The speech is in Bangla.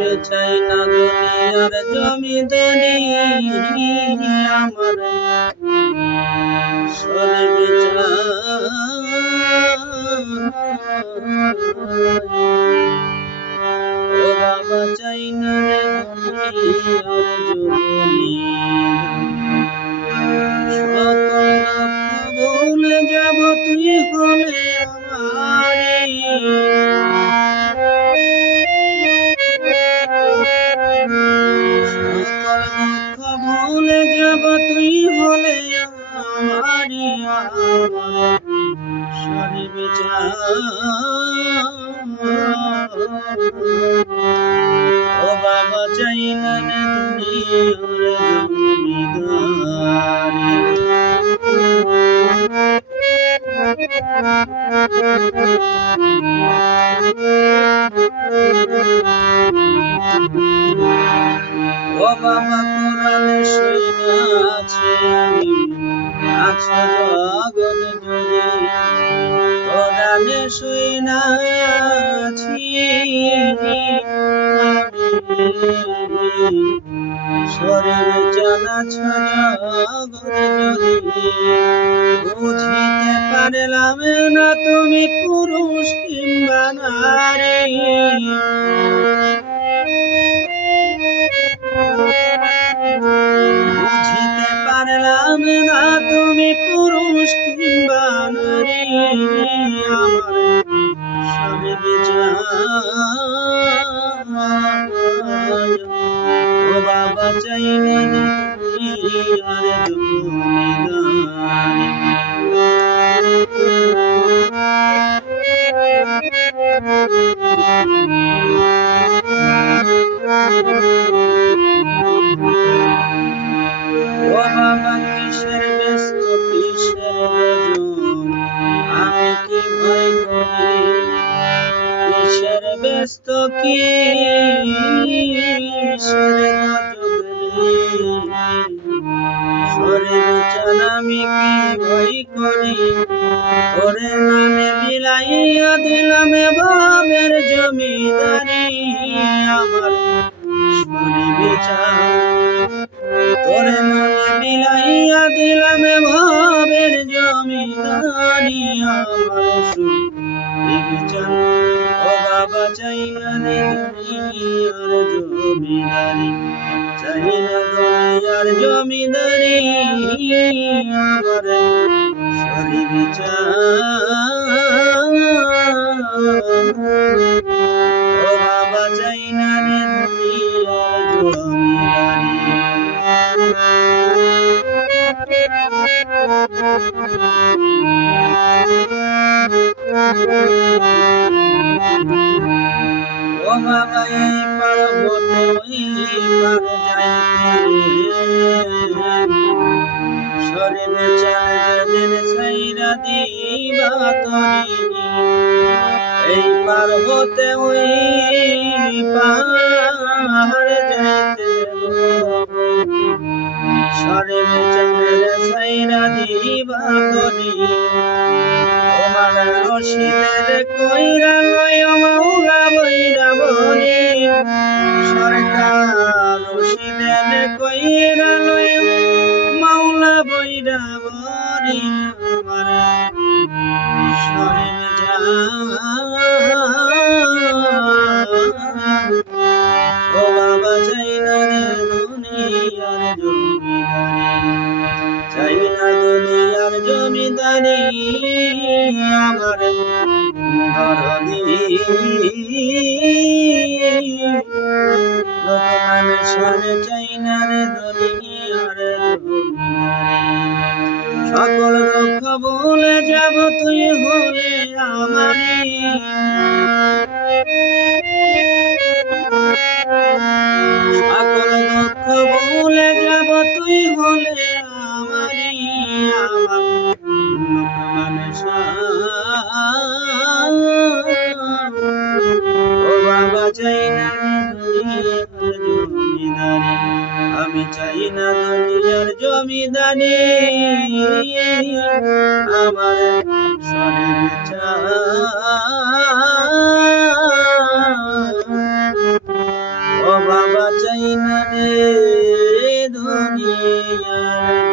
আমি চাই না দুনিয়ার জমিদারি আমার সরবে ও বাবা চাই না রে দুনিয়ার জমিদারি সকল দুঃখ ভুলে যাব তুই হলে আমারি ভুলে যাব তুই হলে আমারি আমার সরিবে ও বাবা চাই না রে দুনিয়ার জমিদারি ও বাবা কোরআনে সইনা আছে আমি আছো জগৎ জুড়ে কোরআনে সইনা আছি শরীর জানা জগৎ জুড়ে বুঝিতে পারলাম না তুমি পুরুষ কিংবা নারী বুঝিতে পারলাম না তুমি পুরুষ কিংবা নারী আমার সরবে ও বাবা চাই না দুনিয়ার জমিদারি ও বাবা কিসের ব্যস্ত কিসের গজন আমি কি ভয় করি কিসের ব্যস্ত কিসের গজন শরীর চান আমি কি ভয় করি ওরে নামে বিলাইয়া দিলাম বাবের জমিদারি আমার শরীর চান তোরে নামে বিলাইয়া দিলাম ভাবের জমিদারি আমার সুবিচার ও বাবা চাই না রে দুনিয়ার জমিদারি চাই না দুনিয়ার জমিদারি আমার সুবিচার ও বাবা চাই না রে দুনিয়ার জমিদারি ও বাবা এই পার্বত ওই পার যাইতে শরীরে চাল যেদিন ছাইরা দিবা তরি এই পার্বতে ওই পাহাড় যাইতে শরীরে চালের ছাইরা দিবা তরি তোমার রশিদের কইরা লয় মাওলা বইরা বলি সরকার রশিদের কইরা লয় মাওলা বইরা বলি আমার শরীর ও বাবা চাই না রে দুনিয়ার জমিদারি চাই না দুনিয়ার জমিদারি আমার দরদি লোক মানুষের চাই না রে দুনিয়ার জমিদারি সকল দুঃখ ভুলে যাব তুই হলে আমারি সকল দুঃখ ভুলে যাব তুই হলে আমারি আমার লোক মানুষ ও বাবা চাই না দুনিয়ার জমিদারি আমি চাই না দুনিয়ার জমিদারি আমার শরীর চাই চাই না রে দুনিয়ার